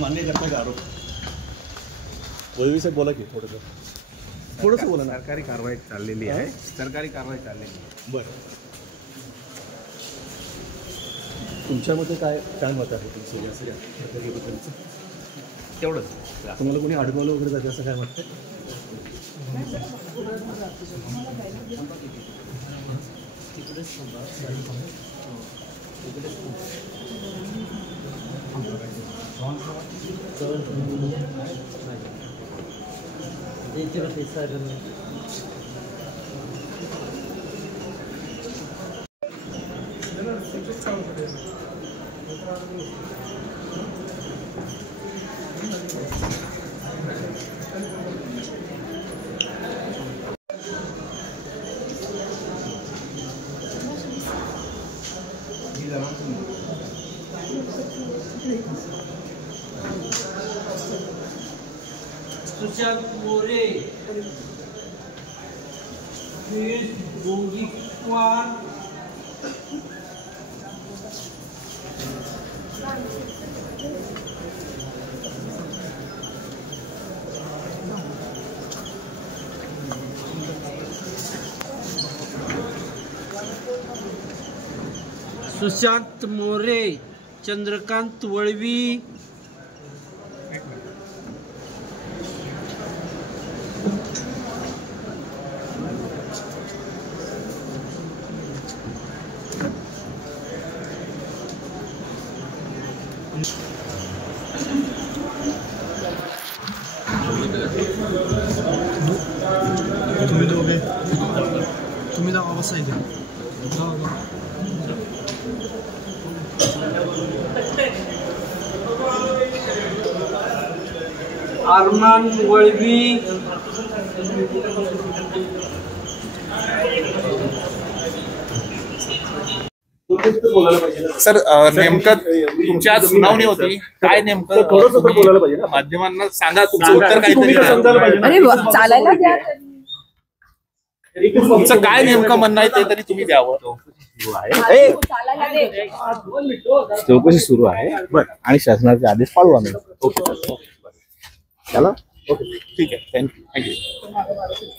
मान्य करता का आरोप? वळवी साहेब बोला की थोडंसं बोला ना. सरकारी कारवाई चाललेली आहे. सरकारी कारवाई चाललेली आहे. बरं, तुमच्यामध्ये काय काय मत आहे तुमचं या सगळ्या प्रक्रियेबद्दलचं? तेवढंच तुम्हाला कोणी अडवलं वगैरे जाते असं काय वाटतं? सुशांत मोरे, सुशांत मोरे, चंद्रकांत वळवी, तुम्ही दोघे तुम्ही जावा बसा इथे. अरमान वळवी, सर नेमकं तुमची आज सुनावणी होती, काय नेमकं बोलायला पाहिजे ना. माध्यमांना सांगा तुमचं उत्तर काहीतरी चालायला द्या. तुमचं काय नेमकं म्हणणं आहे ते तरी तुम्ही द्यावं. चौकशी सुरू आहे आणि शासनाचे आदेश पाळू आम्ही. ओके, चला ठीक आहे. थँक्यू.